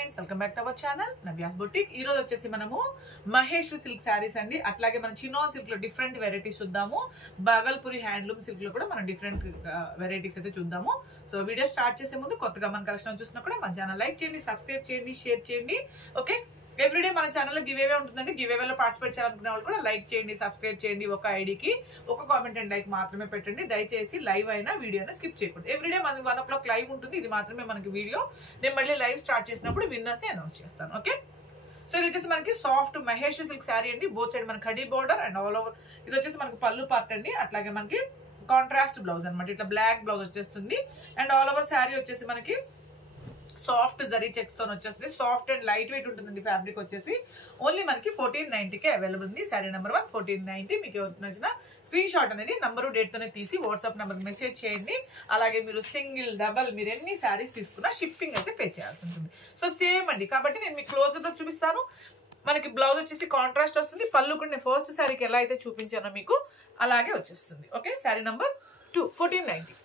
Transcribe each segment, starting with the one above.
Friends, welcome back to our channel Navya's boutique. ఈ రోజు వచ్చేసి మనము మహేష్ సిల్క్ శారీస్ అండి, అట్లాగే మనం చినాన్ సిల్క్ లో డిఫరెంట్ వెరైటీస్ చూద్దాము. బాగల్పూరి హ్యాండ్లూమ్ సిల్క్ లో కూడా మనం డిఫరెంట్ వెరైటీస్ అయితే చూద్దాము. సో వీడియో స్టార్ట్ చేసే ముందు కొత్తగా మన కలెక్షన్ చూసినా కూడా మన ఛానల్ లైక్ చేయండి, సబ్స్క్రైబ్ చేయండి, షేర్ చేయండి. ఓకే, ఎవ్రీడే మన ఛానల్లో గివేవే ఉంటుందండి. గివేవేలో పార్టిసిపేట్ చేయాలనుకునే వాళ్ళు కూడా లైక్ చేయండి, సబ్స్క్రైబ్ చేయండి. ఒక ఐడికి ఒక కామెంట్ అండ్ లైక్ మాత్రమే పెట్టండి. దయచేసి లైవ్ అయినా వీడియోని స్కిప్ చేయకూడదు. ఎవ్రీడే మనకి 1 o'clock లైవ్ ఉంటుంది. ఇది మాత్రమే మనకి వీడియో. నేను మళ్ళీ లైవ్ స్టార్ట్ చేసినప్పుడు విన్నర్స్ ని అనౌన్స్ చేస్తాను. ఓకే, సో ఇది వచ్చేసి మనకి సాఫ్ట్ మహేష్ సిల్క్ శారీ అండి. బోత్ సైడ్ మనకి khadi border and all over. ఇది వచ్చేసి మనకి పళ్ళు పార్ట్ అండి, అట్లాగే మనకి కాంట్రాస్ట్ బ్లౌజ్ అనమాట. ఇట్లా బ్లాక్ బ్లౌజ్ వచ్చేస్తుంది అండ్ ఆల్ ఓవర్ శారీ వచ్చేసి మనకి సాఫ్ట్ జరీ చెక్స్ తో వచ్చేస్తుంది. సాఫ్ట్ అండ్ లైట్ వెయిట్ ఉంటుంది ఫ్యాబ్రిక్ వచ్చేసి. ఓన్లీ మనకి 1490కే అవైలబుల్ ఉంది. శారీ నెంబర్ 1 1490. మీకు నచ్చిన స్క్రీన్ షాట్ అనేది నంబరు డేట్ తోనే తీసి వాట్సాప్ నెంబర్ మెసేజ్ చేయండి. అలాగే మీరు సింగిల్ డబల్ మీరు ఎన్ని శారీస్ తీసుకున్నా షిప్పింగ్ అయితే పే చేయాల్సి ఉంటుంది. సో సేమ్ అండి, కాబట్టి నేను మీకు క్లోజర్ లో చూపిస్తాను. మనకి బ్లౌజ్ వచ్చేసి కాంట్రాస్ట్ వస్తుంది. పళ్ళు కూడా నేను ఫస్ట్ శారీకి ఎలా అయితే చూపించానో మీకు అలాగే వచ్చేస్తుంది. Okay, sari number 2 1490.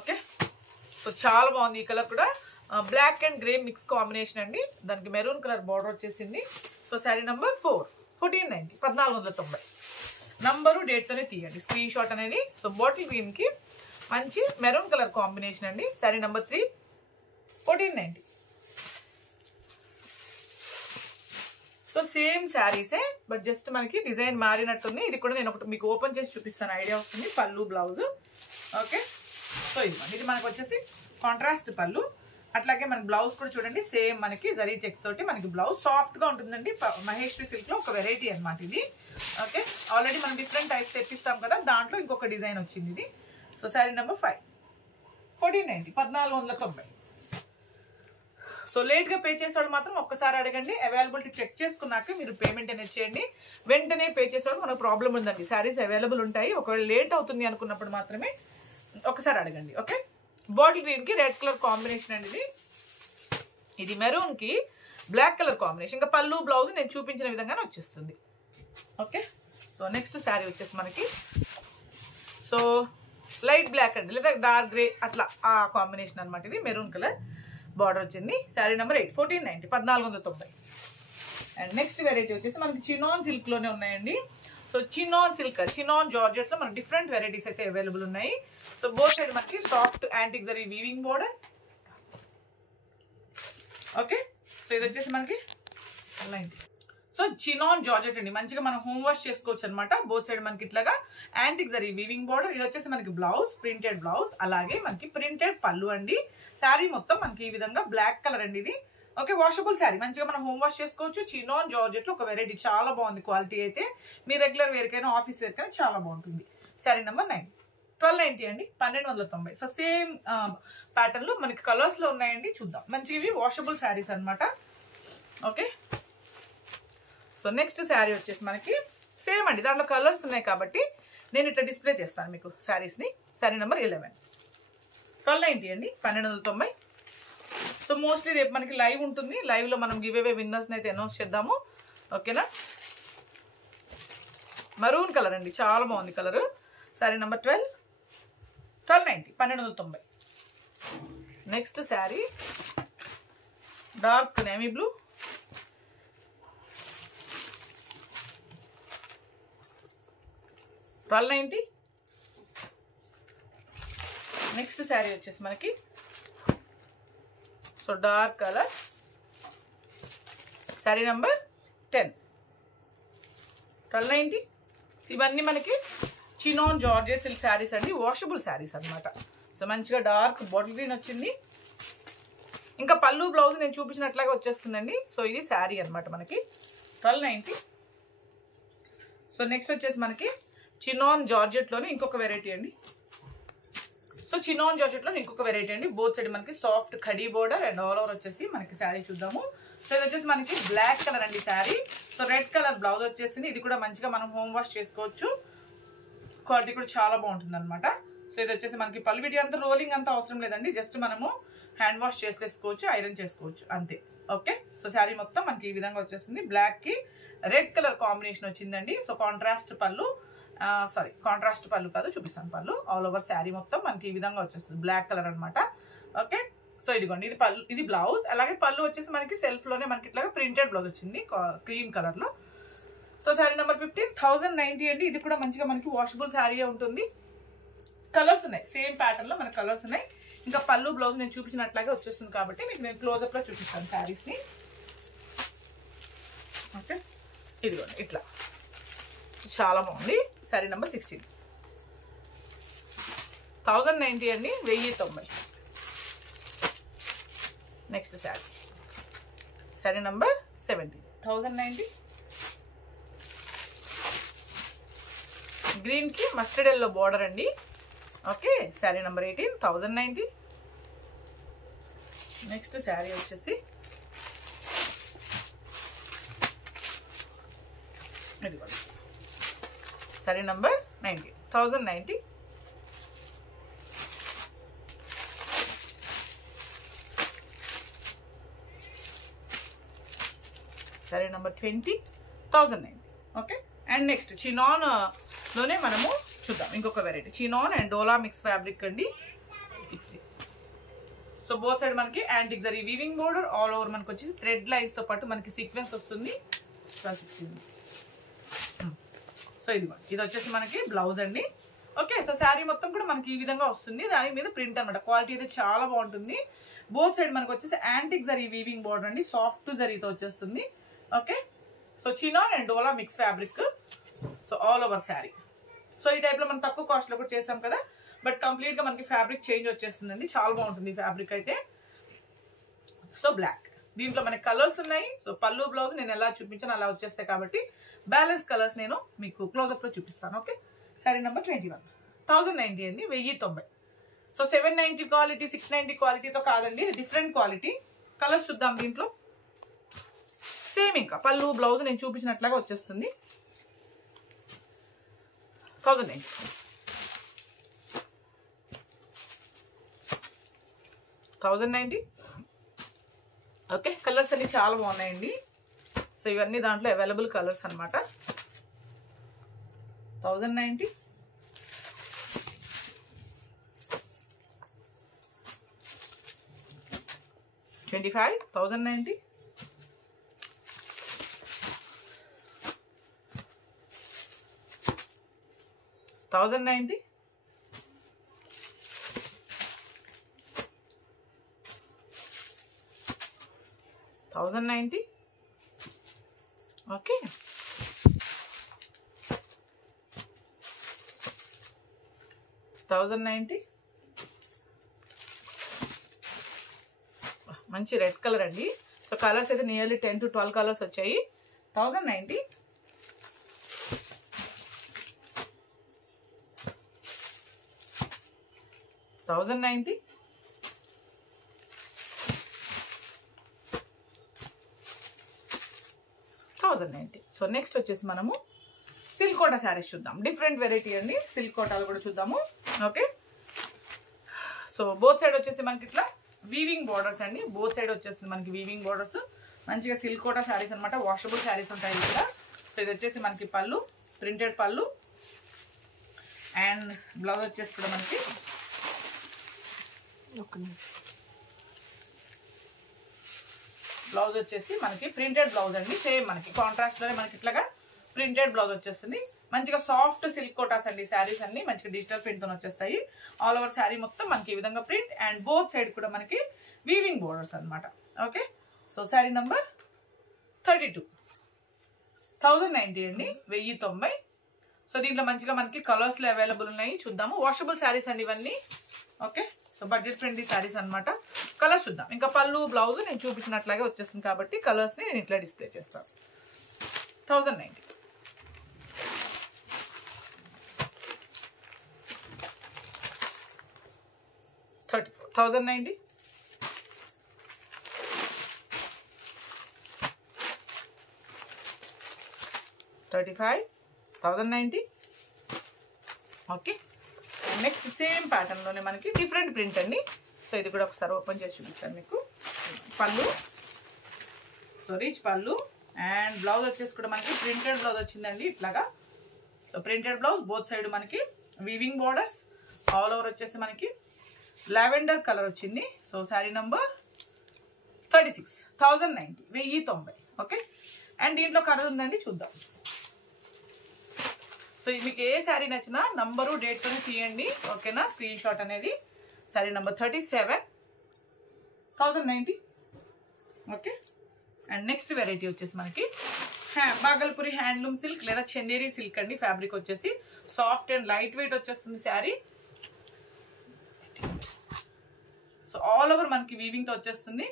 Okay, so చాలా బాగుంది. ఈ కలర్ కూడా black and grey mix combination అండి. దానికి మెరూన్ కలర్ బార్డర్ వచ్చేసింది. So sari number 4 1490 1490. నంబరు డేట్ తోనే తీయండి స్క్రీన్ షాట్ అనేది. సో బాటిల్ గ్రీన్ కి మంచి మెరూన్ కలర్ కాంబినేషన్ అండి. శారీ నంబర్ 3 1490. సో సేమ్ శారీసే, బట్ జస్ట్ మనకి డిజైన్ మారినట్టుంది. ఇది కూడా నేను ఒకటి మీకు ఓపెన్ చేసి చూపిస్తాను, ఐడియా వస్తుంది. పళ్ళు బ్లౌజ్. ఓకే, సో ఇది మనకు వచ్చేసి కాంట్రాస్ట్ పళ్ళు, అట్లాగే మనకి బ్లౌజ్ కూడా చూడండి సేమ్ మనకి జరీ చెక్స్ తోటి మనకి బ్లౌజ్ సాఫ్ట్ గా ఉంటుందండి. మహేశ్వరి సిల్క్ లో ఒక వెరైటీ అనమాట ఇది. ఓకే, ఆల్రెడీ మనం డిఫరెంట్ టైప్స్ తెప్పిస్తాం కదా, దాంట్లో ఇంకొక డిజైన్ వచ్చింది ఇది. So sari number 5 1490 1490. So late గా పే చేసేవాడు మాత్రం ఒక్కసారి అడగండి. అవైలబిలిటీ చెక్ చేసుకున్నాక మీరు పేమెంట్ అనేది చేయండి. వెంటనే పే చేసేవాడు మనకు ప్రాబ్లం ఉందండి. శారీస్ అవైలబుల్ ఉంటాయి, ఒకవేళ లేట్ అవుతుంది అనుకున్నప్పుడు మాత్రమే ఒకసారి అడగండి. ఓకే, బాటిల్ గ్రీన్ కి రెడ్ కలర్ కాంబినేషన్ అండి ఇది. ఇది మెరూన్ కి బ్లాక్ కలర్ కాంబినేషన్. ఇంకా పళ్ళు బ్లౌజ్ నేను చూపించిన విధంగానే వచ్చేస్తుంది. ఓకే, సో నెక్స్ట్ శారీ వచ్చేసి మనకి సో లైట్ బ్లాక్ అండి, లేదా డార్క్ గ్రే అట్లా ఆ కాంబినేషన్ అనమాట. ఇది మెరూన్ కలర్ బార్డర్ వచ్చింది. Sari number 8 1490 1490. And next variety వచ్చేసి మనకి చినాన్ సిల్క్ లోనే ఉన్నాయండి. So chinon silk, chinon georgettes లో మనకి డిఫరెంట్ వెరైటీస్ అయితే అవైలబుల్ ఉన్నాయి. సో బోత్ సైడ్ మనకి soft antique zari weaving border. Okay, so ఇది వచ్చేసి మనకి సో చినాన్ జార్జెట్ అండి, మంచిగా మనం హోమ్ వాష్ చేసుకోవచ్చు అనమాట. బోత్ సైడ్ మనకి ఇట్లాగా యాంటిక్ జరీ వీవింగ్ బోర్డర్. ఇది వచ్చేసి మనకి బ్లౌజ్, ప్రింటెడ్ బ్లౌజ్, అలాగే మనకి ప్రింటెడ్ పళ్ళు అండి. శారీ మొత్తం మనకి ఈ విధంగా బ్లాక్ కలర్ అండి ఇది. ఓకే, వాషబుల్ శారీ, మంచిగా మనం హోమ్ వాష్ చేసుకోవచ్చు. చినాన్ జార్జెట్ లో ఒక వెరైటీ, చాలా బాగుంది క్వాలిటీ అయితే. మీ రెగ్యులర్ వేర్ కైనా ఆఫీస్ వేర్ కైనా చాలా బాగుంటుంది. శారీ నెంబర్ 9 1290 అండి 1290. సో సేమ్ ప్యాటర్న్ లో మనకి కలర్స్ లో ఉన్నాయండి, చూద్దాం. మంచివి వాషబుల్ శారీస్ అనమాట. ఓకే, సో నెక్స్ట్ శారీ వచ్చేసి మనకి సేమ్ అండి, దాంట్లో కలర్స్ ఉన్నాయి కాబట్టి నేను ఇట్లా డిస్ప్లే చేస్తాను మీకు శారీస్ ని. శారీ నెంబర్ 11 1290 అండి 1290. సో మోస్ట్లీ రేపు మనకి లైవ్ ఉంటుంది. లైవ్ లో మనం గివ్ అవే విన్నర్స్ అయితే అనౌన్స్ చేద్దాము. ఓకేనా, మరూన్ కలర్ అండి, చాలా బాగుంది colour. Sari number 1290 1290. Next sari dark navy blue, $1290. Next sari వచ్చేసి మనకి so dark colour. Sari number 10 1290. ఇవన్నీ మనకి చినాన్ జార్జెట్ సిల్క్ శారీస్ అండి, వాషబుల్ శారీస్ అనమాట. సో మంచిగా డార్క్ బాటిల్ గ్రీన్ వచ్చింది. ఇంకా పళ్ళు బ్లౌజ్ నేను చూపించినట్లాగా వచ్చేస్తుందండి. సో ఇది శారీ అనమాట మనకి 1290. సో నెక్స్ట్ వచ్చేసి మనకి చినాన్ జార్జెట్ లోనే ఇంకొక వెరైటీ అండి. సో చినాన్ జార్జెట్ లో ఇంకొక వెరైటీ అండి. బోత్ సైడ్ మనకి soft khadi border and all over వచ్చేసి మనకి శారీ చూద్దాము. సో ఇది వచ్చేసి మనకి బ్లాక్ కలర్ అండి sari. So red colour blouse వచ్చేసింది. ఇది కూడా మంచిగా మనం హోమ్ వాష్ చేసుకోవచ్చు. క్వాలిటీ కూడా చాలా బాగుంటుంది అనమాట. సో ఇది వచ్చేసి మనకి పళ్ళు, వీటి అంతా రోలింగ్ అంతా అవసరం లేదండి, జస్ట్ మనము హ్యాండ్ వాష్ చేసేసుకోవచ్చు, ఐరన్ చేసుకోవచ్చు అంతే. ఓకే, సో శారీ మొత్తం మనకి ఈ విధంగా వచ్చేస్తుంది. బ్లాక్ కి రెడ్ కలర్ కాంబినేషన్ వచ్చిందండి. సో కాంట్రాస్ట్ పళ్ళు, సారీ కాంట్రాస్ట్ పళ్ళు కాదు, చూపిస్తాను పళ్ళు. ఆల్ ఓవర్ శారీ మొత్తం మనకి ఈ విధంగా వచ్చేస్తుంది, బ్లాక్ కలర్ అనమాట. ఓకే, సో ఇదిగోండి, ఇది పళ్ళు, ఇది బ్లౌజ్. అలాగే పళ్ళు వచ్చేసి మనకి సెల్ఫ్లోనే మనకి ఇట్లాగా ప్రింటెడ్ బ్లౌజ్ వచ్చింది క్రీమ్ కలర్లో. సో శారీ నెంబర్ 15, 1090 అండి. ఇది కూడా మంచిగా మనకి వాషబుల్ శారీ ఉంటుంది. కలర్స్ ఉన్నాయి, సేమ్ ప్యాటర్న్లో మనకి కలర్స్ ఉన్నాయి. ఇంకా పళ్ళు బ్లౌజ్ నేను చూపించినట్లాగే వచ్చేస్తుంది కాబట్టి మీకు నేను క్లోజప్లో చూపిస్తాను శారీస్ని. ఓకే, ఇదిగోండి ఇట్లా చాలా బాగుంది. శారీ నెంబర్ 16, 1090 అండి, 1090. Next sari, sari number 17, 1090. గ్రీన్కి మస్టర్డ్ ఎల్లో బార్డర్ అండి. Okay, sari number 18, 1090. Next sari వచ్చేసి ఇదిగోండి, sari number 19, 1090. Sari number 20, 1090. Okay, and next chinon లోనే మనము చూద్దాం ఇంకొక variety. Chinon and dola mix fabric అండి, 60. సో బోత్ సైడ్ మనకి antique zari weaving border, all over మనకి వచ్చేసి థ్రెడ్ లైన్స్ తో పాటు మనకి సీక్వెన్స్ వస్తుంది. 60. సో ఇదిగోండి, ఇది వచ్చేసి మనకి బ్లౌజ్ అండి. ఓకే, సో శారీ మొత్తం కూడా మనకి ఈ విధంగా వస్తుంది. దాని మీద ప్రింట్ అనమాట. క్వాలిటీ అయితే చాలా బాగుంటుంది. బోత్ సైడ్ మనకి వచ్చేసి యాంటిక్ జరీ వీవింగ్ బోర్డర్ అండి, సాఫ్ట్ జరీతో వచ్చేస్తుంది. Okay, so chinon and dola mix fabric. So all over sari. So ఈ టైప్ లో మనం తక్కువ కాస్ట్ లో కూడా చేసాం కదా, బట్ కంప్లీట్ గా మనకి ఫ్యాబ్రిక్ చేంజ్ వచ్చేస్తుందండి. చాలా బాగుంటుంది ఫ్యాబ్రిక్ అయితే. సో బ్లాక్, దీంట్లో మనకి కలర్స్ ఉన్నాయి. సో పళ్ళు బ్లౌజ్ నేను ఎలా చూపించాను అలా వచ్చేస్తాయి కాబట్టి బ్యాలెన్స్ కలర్స్ నేను మీకు క్లోజ్అప్ లో చూపిస్తాను. ఓకే, శారీ నెంబర్ 21, 1090 అండి, 1090. సో 790 క్వాలిటీ, 690 క్వాలిటీతో కాదండి, డిఫరెంట్ క్వాలిటీ. కలర్స్ చూద్దాం. దీంట్లో సేమ్ ఇంకా పళ్ళు బ్లౌజ్ నేను చూపించినట్లాగా వచ్చేస్తుంది. 1090, 1090. ఓకే, కలర్స్ అన్ని చాలా బాగున్నాయండి. సో ఇవన్నీ దాంట్లో అవైలబుల్ కలర్స్ అనమాట. 1090. $25, 1090. $1090. $1090. Okay. $1090. మంచి రెడ్ కలర్ అండి. సో కలర్స్ అయితే నియర్లీ 10 to 12 కలర్స్ వచ్చాయి. 1090. $1090. $1090. సో నెక్స్ట్ వచ్చేసి మనము సిల్క్ కోటా శారీస్ చూద్దాం. డిఫరెంట్ వెరైటీ అండి, సిల్క్ కోటాలు కూడా చూద్దాము. ఓకే, సో బోత్ సైడ్ వచ్చేసి మనకి ఇట్లా వీవింగ్ బోర్డర్స్ అండి. బోత్ సైడ్ వచ్చేస్తుంది మనకి వీవింగ్ బోర్డర్స్. మంచిగా సిల్క్ కోటా శారీస్ అనమాట, వాషబుల్ శారీస్ ఉంటాయి ఇక్కడ. సో ఇది వచ్చేసి మనకి పళ్ళు, ప్రింటెడ్ పళ్ళు, అండ్ బ్లౌజ్ వచ్చేసి కూడా మనకి బ్లౌజ్ వచ్చేసి మనకి ప్రింటెడ్ బ్లౌజ్ అండి. సేమ్ మనకి కాంట్రాస్ట్ లోనే మనకి ఇట్లాగా ప్రింటెడ్ బ్లౌజ్ వచ్చేస్తుంది. మంచిగా సాఫ్ట్ సిల్క్ కోటాస్ అండి శారీస్ అన్ని, మంచిగా డిజిటల్ ప్రింట్ తో వచ్చేస్తాయి. ఆల్ ఓవర్ శారీ మొత్తం మనకి ఈ విధంగా ప్రింట్, అండ్ బోత్ సైడ్ కూడా మనకి వీవింగ్ బోర్డర్స్ అనమాట. ఓకే, సో శారీ నంబర్ 32, 1090 అండి, 1090. సో దీంట్లో మంచిగా మనకి కలర్స్ లో అవైలబుల్ ఉన్నాయి, చూద్దాము. వాషబుల్ శారీస్ అండి ఇవన్నీ. Okay, so budget friendly saris అనమాట. కలర్స్ చూద్దాం. ఇంకా పళ్ళు బ్లౌజ్ నేను చూపించినట్లాగే వచ్చేస్తుంది కాబట్టి కలర్స్ ని నేను ఇట్లా డిస్ప్లే చేస్తాను. 1090. 34, 1090. 35, 1090. ఓకే, నెక్స్ట్ సేమ్ ప్యాటర్న్ లోనే మనకి డిఫరెంట్ ప్రింట్ అండి. సో ఇది కూడా ఒకసారి ఓపెన్ చేసి చూపిస్తాను మీకు. పళ్ళు, సో రిచ్ పళ్ళు, అండ్ బ్లౌజ్ వచ్చేసి కూడా మనకి ప్రింటెడ్ బ్లౌజ్ వచ్చిందండి ఇట్లాగా. So printed blouse, both side మనకి వీవింగ్ బోర్డర్స్, ఆల్ ఓవర్ వచ్చేసి మనకి లావెండర్ కలర్ వచ్చింది. So sari number 36, 1090, 1090. Okay, and దీంట్లో కలర్ ఉందండి, చూద్దాం. సో మీకు ఏ శారీ నచ్చినా నంబరు డేట్తోనే తీయండి, ఓకేనా? స్క్రీన్ షాట్ అనేది. Sari number 37, 1090. Okay, and next variety వచ్చేసి మనకి బాగల్పూరి హ్యాండ్లూమ్ సిల్క్ లేదా చందేరి సిల్క్ అండి. ఫ్యాబ్రిక్ వచ్చేసి సాఫ్ట్ అండ్ లైట్ వెయిట్ వచ్చేస్తుంది శారీ. సో ఆల్ ఓవర్ మనకి వీవింగ్ తో వచ్చేస్తుంది.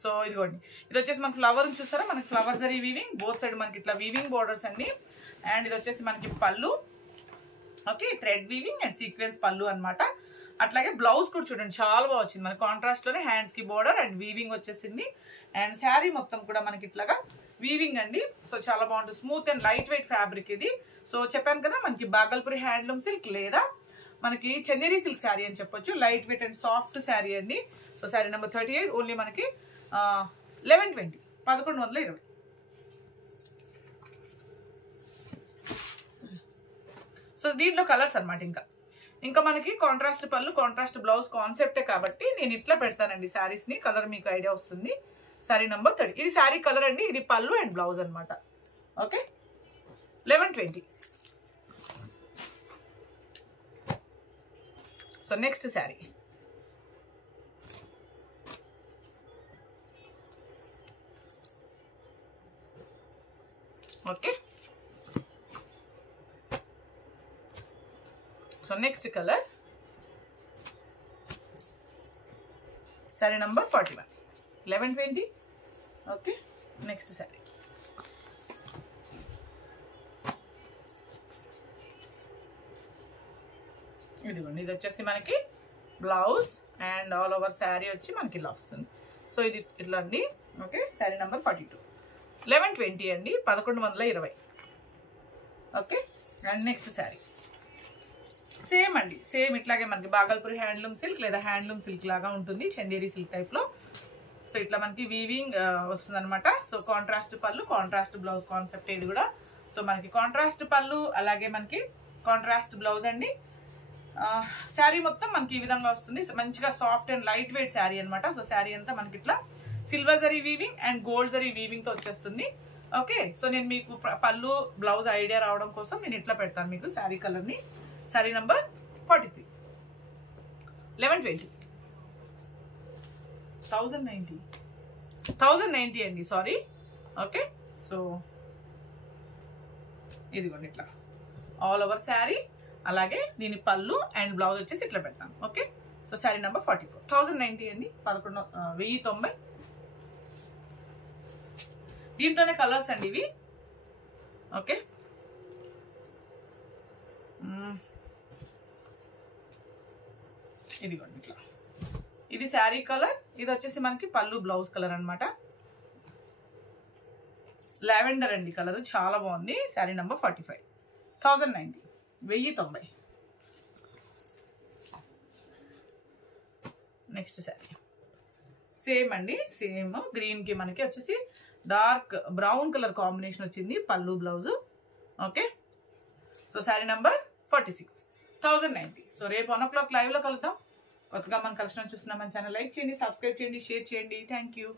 సో ఇదిగోండి, ఇది వచ్చేసి మనకి ఫ్లవర్ చూసారా, మనకి flower zari weaving, both side మనకి ఇట్లా వీవింగ్ బోర్డర్స్ అండి. అండ్ ఇది వచ్చేసి మనకి పళ్ళు, okay, thread weaving and sequence పళ్ళు అన్నమాట. అట్లాగే బ్లౌజ్ కూడా చూడండి చాలా బాగా వచ్చింది, మన కాంట్రాస్ట్ లోనే హ్యాండ్స్ కి బోర్డర్ అండ్ వీవింగ్ వచ్చేసింది. అండ్ శారీ మొత్తం కూడా మనకి ఇట్లాగా వీవింగ్ అండి. సో చాలా బాగుంటుంది, smooth and light weight fabric ఇది. సో చెప్పాను కదా, మనకి బాగల్పూరి హ్యాండ్లూమ్ సిల్క్ లేదా మనకి చందేరి సిల్క్ శారీ అని చెప్పొచ్చు. Light weight and soft sari అండి. సో శారీ నెంబర్ 38 ఓన్లీ మనకి 1120, 1120. సో దీంట్లో కలర్స్ అనమాట. ఇంకా మనకి కాంట్రాస్ట్ పళ్ళు, కాంట్రాస్ట్ బ్లౌజ్ కాన్సెప్టే కాబట్టి నేను ఇట్లా పెడతానండి శారీస్ ని. కలర్ మీకు ఐడియా వస్తుంది. శారీ నంబర్ 30, ఇది శారీ కలర్ అండి, ఇది పళ్ళు అండ్ బ్లౌజ్ అనమాట. Okay, 1120. So next sari, okay. So next colour sari number 41, 1120. Okay, next sari. ఇదిగోండి, ఇది వచ్చేసి మనకి blouse and all over sari వచ్చి మనకి ఇలా వస్తుంది. సో ఇది ఇట్లా అండి. ఓకే, శారీ నంబర్ 42, 1120 అండి, 1120. Okay, and next sari same అండి, సేమ్ ఇట్లాగే మనకి బాగల్పూరి హ్యాండ్లూమ్ సిల్క్ లేదా హ్యాండ్లూమ్ సిల్క్ లాగా ఉంటుంది, చందేరి సిల్క్ టైప్ లో. సో ఇట్లా మనకి వీవింగ్ వస్తుంది అనమాట. సో కాంట్రాస్ట్ పళ్ళు, కాంట్రాస్ట్ బ్లౌజ్ కాన్సెప్ట్ ఇది కూడా. సో మనకి కాంట్రాస్ట్ పళ్ళు అలాగే మనకి కాంట్రాస్ట్ బ్లౌజ్ అండి. శారీ మొత్తం మనకి ఈ విధంగా వస్తుంది, మంచిగా soft and light weight sari అనమాట. సో శారీ అంతా మనకి ఇట్లా silver zari weaving and gold zari weaving తో వచ్చేస్తుంది. ఓకే, సో నేను మీకు పళ్ళు బ్లౌజ్ ఐడియా రావడం కోసం నేను ఇట్లా పెడతాను మీకు శారీ కలర్ ని. శారీ నంబర్ 43, 1120, 1090 అండి, సారీ. ఓకే, సో ఇదిగోండి ఇట్లా ఆల్ ఓవర్ శారీ, అలాగే దీని పళ్ళు అండ్ బ్లౌజ్ వచ్చేసి ఇట్లా పెడతాను. ఓకే, సో శారీ నెంబర్ 44, 1090 అండి, 1190. దీంట్లోనే కలర్స్ అండి ఇవి. ఓకే, ఇదిగోండి ఇట్లా, ఇది శారీ కలర్, ఇది వచ్చేసి మనకి పళ్ళు బ్లౌజ్ కలర్ అనమాట. లావెండర్ అండి కలర్, చాలా బాగుంది. Sari number 45, 1090, 1090. Next sari same అండి, సేమ్ గ్రీన్ కి మనకి వచ్చేసి డార్క్ బ్రౌన్ కలర్ కాంబినేషన్ వచ్చింది, పళ్ళు blouse. Okay, so sari number 46, 1090. So రేపు 1 o'clock లైవ్ లో కలుద్దాం. కొత్తగా మన కలెక్షన్ చూస్తున్నా మన ఛానల్ లైక్ చేయండి, సబ్స్క్రైబ్ చేయండి, షేర్ చేయండి. Thank you.